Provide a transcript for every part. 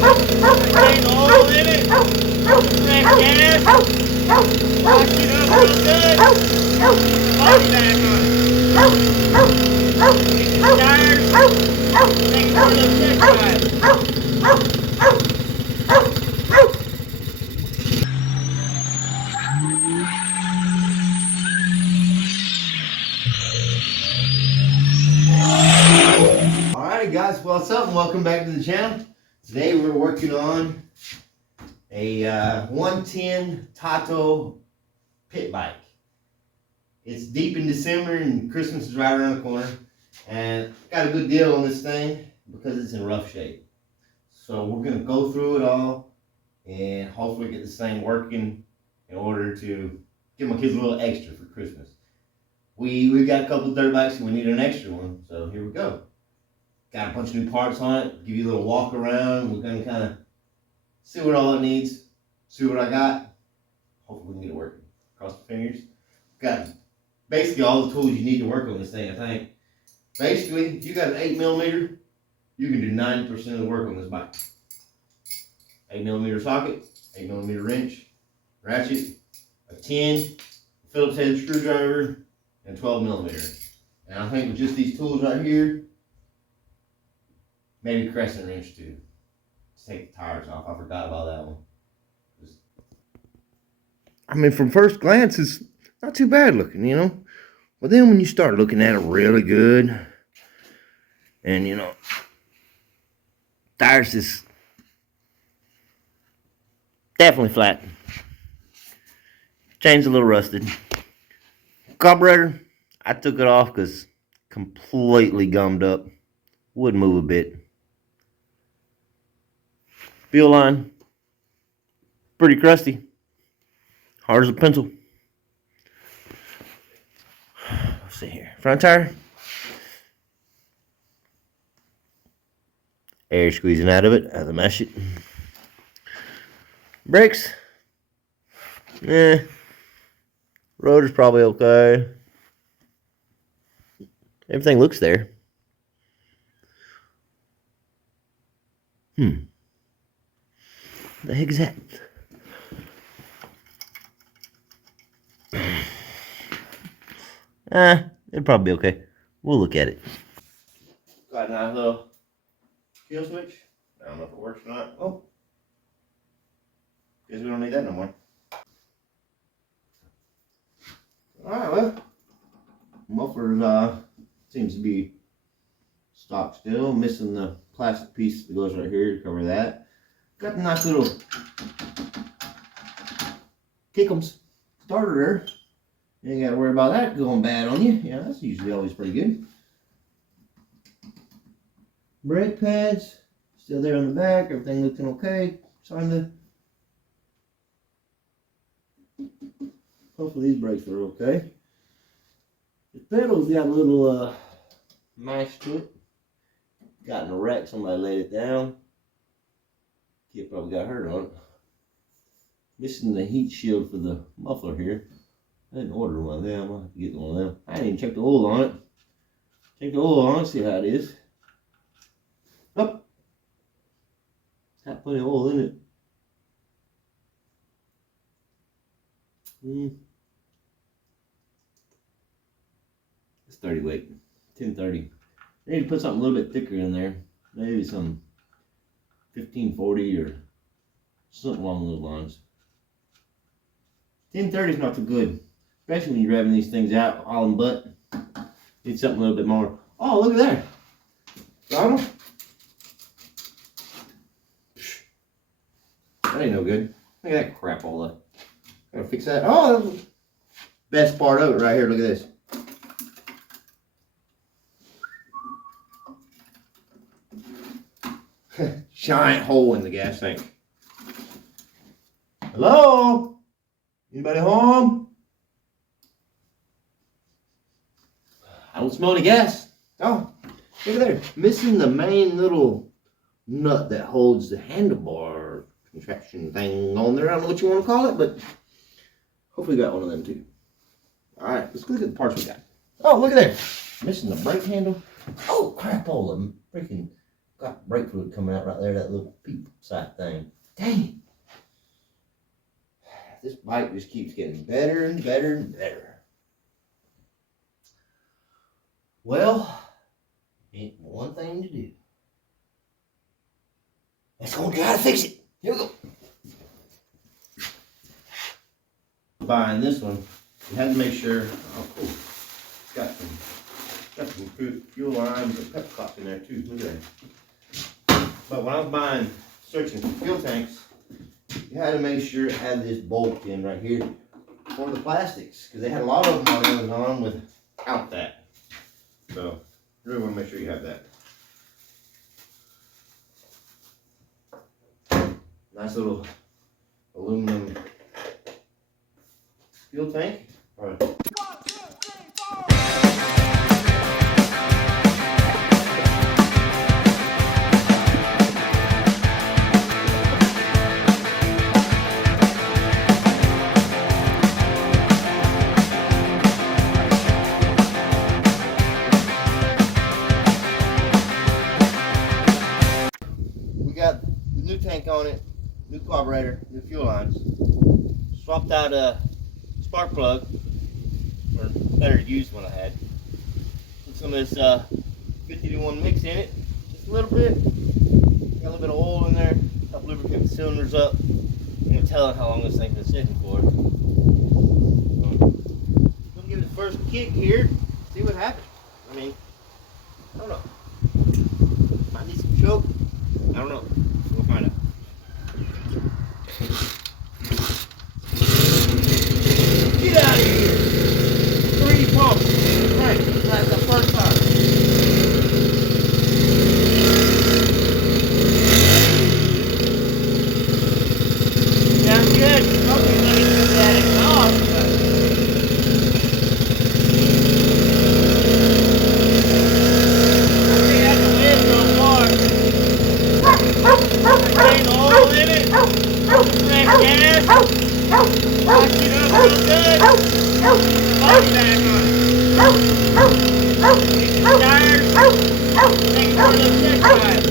Contain oil in it. Fresh gas. Wash it up real good. Body back on it. Get your tires. Take it for a little test drive. Alright guys, what's up and welcome back to the channel. Today we're working on a 110 Tato pit bike. It's deep in December and Christmas is right around the corner, and got a good deal on this thing because it's in rough shape. So we're going to go through it all and hopefully get this thing working in order to give my kids a little extra for Christmas. We got a couple of dirt bikes and we need an extra one, so here we go. Got a bunch of new parts on it, give you a little walk around. We're gonna kind of see what all it needs, see what I got. Hopefully we can get it working. Cross the fingers. Got basically all the tools you need to work on this thing, I think. Basically, if you got an 8mm, you can do 90% of the work on this bike. 8mm socket, 8mm wrench, ratchet, a 10, Phillips head screwdriver, and 12mm. And I think with just these tools right here, maybe a crescent wrench too. Just take the tires off. I forgot about that one. I mean, from first glance, it's not too bad looking, you know. But then when you start looking at it really good, and you know, tires is definitely flat. Chain's a little rusted. Carburetor, I took it off because completely gummed up. Wouldn't move a bit. Fuel line, pretty crusty, hard as a pencil. Let's see here. Front tire, air squeezing out of it as I mash it. Brakes, rotor's probably okay. Everything looks there. The heck is that? It'll probably be okay. We'll look at it. Got a nice little kill switch. I don't know if it works or not. Oh, guess we don't need that no more. Alright, well, muffler seems to be stock still. Missing the plastic piece that goes right here to cover that. Got a nice little kick'ems starter there. You ain't got to worry about that going bad on you. Yeah, that's usually always pretty good. Brake pads still there on the back. Everything looking okay. Hopefully these brakes are okay. The pedals got a little mash to it. Got in a wreck. Somebody laid it down. Kid probably got hurt on it. Missing the heat shield for the muffler here. I didn't order one of them. I'll have to get one of them. I didn't even check the oil on it. Check the oil on it, see how it is. Oh! Got plenty of oil in it. It's 30 weight. 1030. I need to put something a little bit thicker in there. Maybe some 1540 or something along those lines. 1030 is not too good, especially when you're revving these things out all in butt. Need something a little bit more. Oh, look at there. Throttle. That ain't no good. Look at that crap all up. Gotta fix that. Oh, that's the best part of it right here. Look at this. Giant hole in the gas tank. Hello? Anybody home? I don't smell any gas. Oh, look at there. Missing the main little nut that holds the handlebar contraption thing on there. I don't know what you want to call it, but hopefully we got one of them too. Alright, let's look at the parts we got. Oh, look at there. Missing the brake handle. Oh, crap, all of them. Freaking got brake fluid coming out right there, that little peep sight thing. Dang it. This bike just keeps getting better and better and better. Well, ain't one thing to do. Let's go try to fix it. Here we go. Buying this one, you have to make sure. Oh, cool. It's got some fuel lines and pep clock in there too. Look at that. But when I was searching for fuel tanks, you had to make sure it had this bolt in right here for the plastics, because they had a lot of them on Amazon without that. So you really want to make sure you have that. Nice little aluminum fuel tank. All right. We got the new tank on it, new carburetor, new fuel lines. Swapped out a spark plug, or better used one I had. Put some of this 50-to-1 mix in it, just a little bit. Got a little bit of oil in there, help lubricate the cylinders up. I'm telling how long this thing's been sitting for. Gonna give it the first kick here, see what happens. I mean, I don't know. Might need some choke. I don't know. We'll find out. Get out of here! 3 pumps. Right. That's the first time. Sounds good. Okay, let me do that exhaust. I think that's the wind so far. Ain't oil in it. Fresh gas. Wash it up real good. Body back on it. Get your tires. Take it for a little test drive.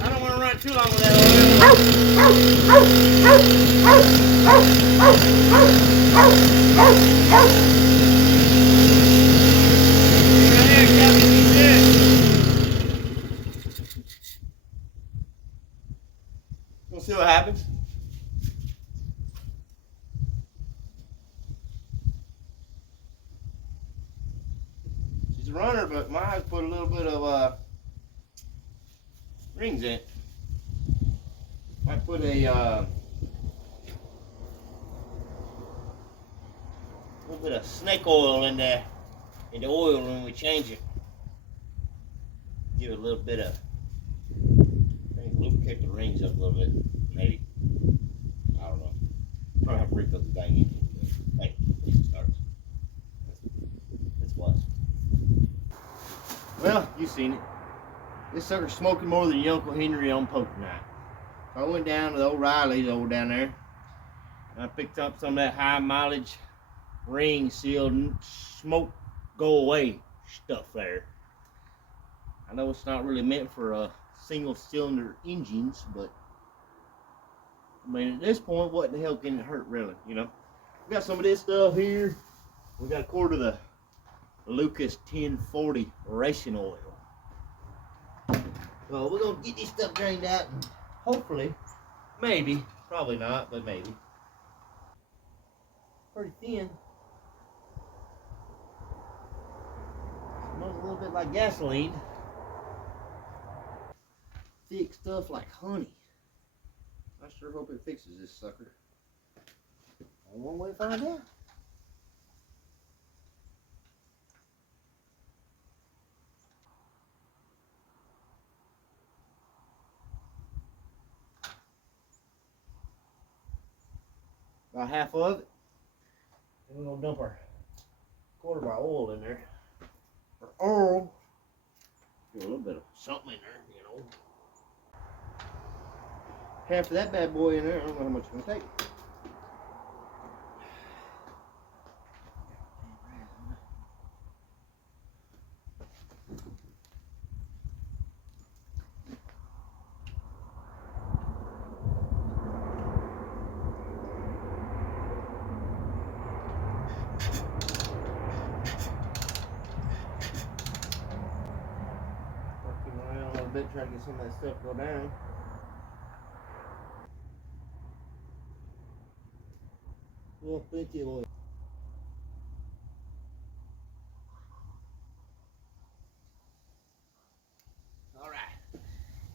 I don't want to run too long with that We'll see what happens. She's a runner, but mine put a little bit of rings in it. Might put a little bit of snake oil in there, in the oil when we change it. Give it a little bit of, lubricate the rings up a little bit, maybe. I don't know. Probably have to refill the dang engine. Hey, at least it starts. That's plus. Well, you've seen it. This sucker's smoking more than your Uncle Henry on poker night. So I went down to the old Riley's over down there, and I picked up some of that high mileage ring sealed smoke go away stuff there. I know it's not really meant for single cylinder engines, but I mean, at this point, what the hell can it hurt, really? You know, we got some of this stuff here. We got a quart of the Lucas 1040 racing oil. So we're gonna get this stuff drained out, and hopefully, maybe, probably not, but maybe. Pretty thin. Smells a little bit like gasoline. Thick stuff like honey. I sure hope it fixes this sucker. Only one way to find out. About half of it. And we're gonna dump our quarter of our oil in there. Or oil. Get a little bit of something in there, you know. Half of that bad boy in there. I don't know how much it's gonna take. bit, try to get some of that stuff go down. Oh, plenty of oil. Alright.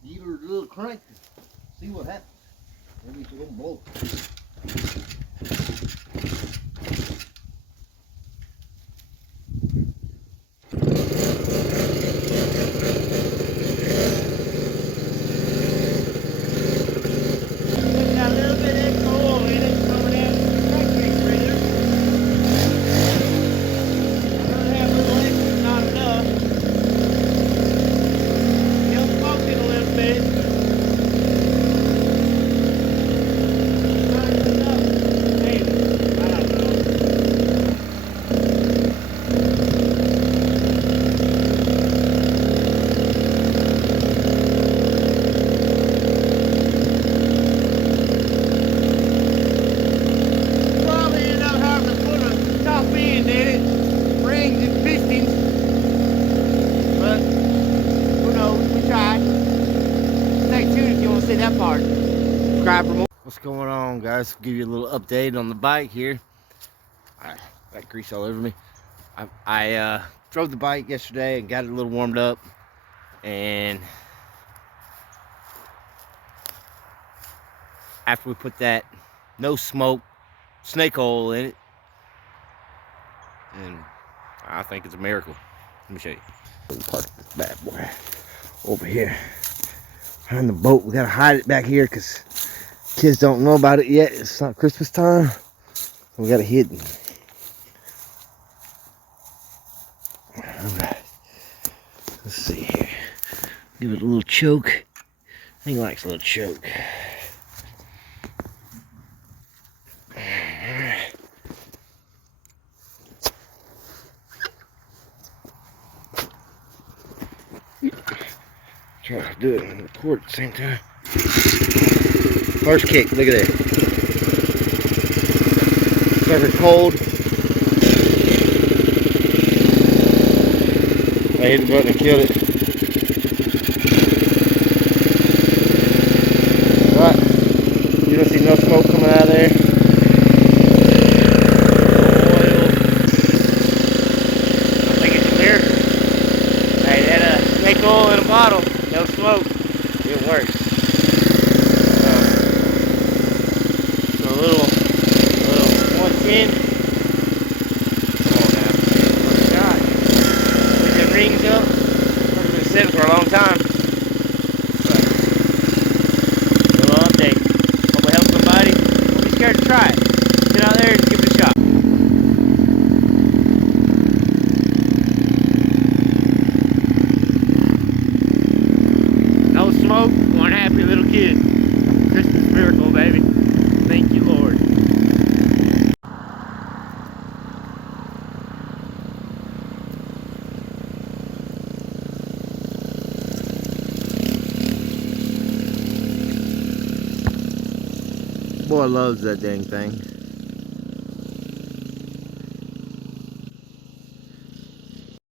Give her a little crank. See what happens. Maybe it's a little blow. Got a little bit extra oil in it coming out of the crack refrigerator. I only have a little extra, not enough. Still smoking a little bit. Not enough. Maybe. I don't know. Probably end up having to put a top end in it, rings and pistons, but who knows, we tried. Stay tuned if you want to see that part. Subscribe for more. What's going on, guys? Give you a little update on the bike here. I got grease all over me. I drove the bike yesterday and got it a little warmed up, and after we put that no smoke snake oil in it, and I think it's a miracle. Let me show you. Park this bad boy over here behind the boat. We gotta hide it back here because kids don't know about it yet. It's not Christmas time, so we got it hidden. Alright, let's see here. Give it a little choke. He likes a little choke. Alright. Try to do it and record at the same time. First kick, look at that. Sucker cold. I hit the button and killed it. Right. You don't see no smoke coming out of there. Oil. I think it's a miracle. Hey, that snake oil in a bottle, no smoke, it works. So a little 110. Come on now, first shot. Put them rings up. I've been sitting for a long time. But, little update. Hope it helps somebody. Don't be scared to try it. Get out there and give it a shot. No smoke, one happy little kid. Christmas miracle, baby. Thank you, Lord. Boy loves that dang thing.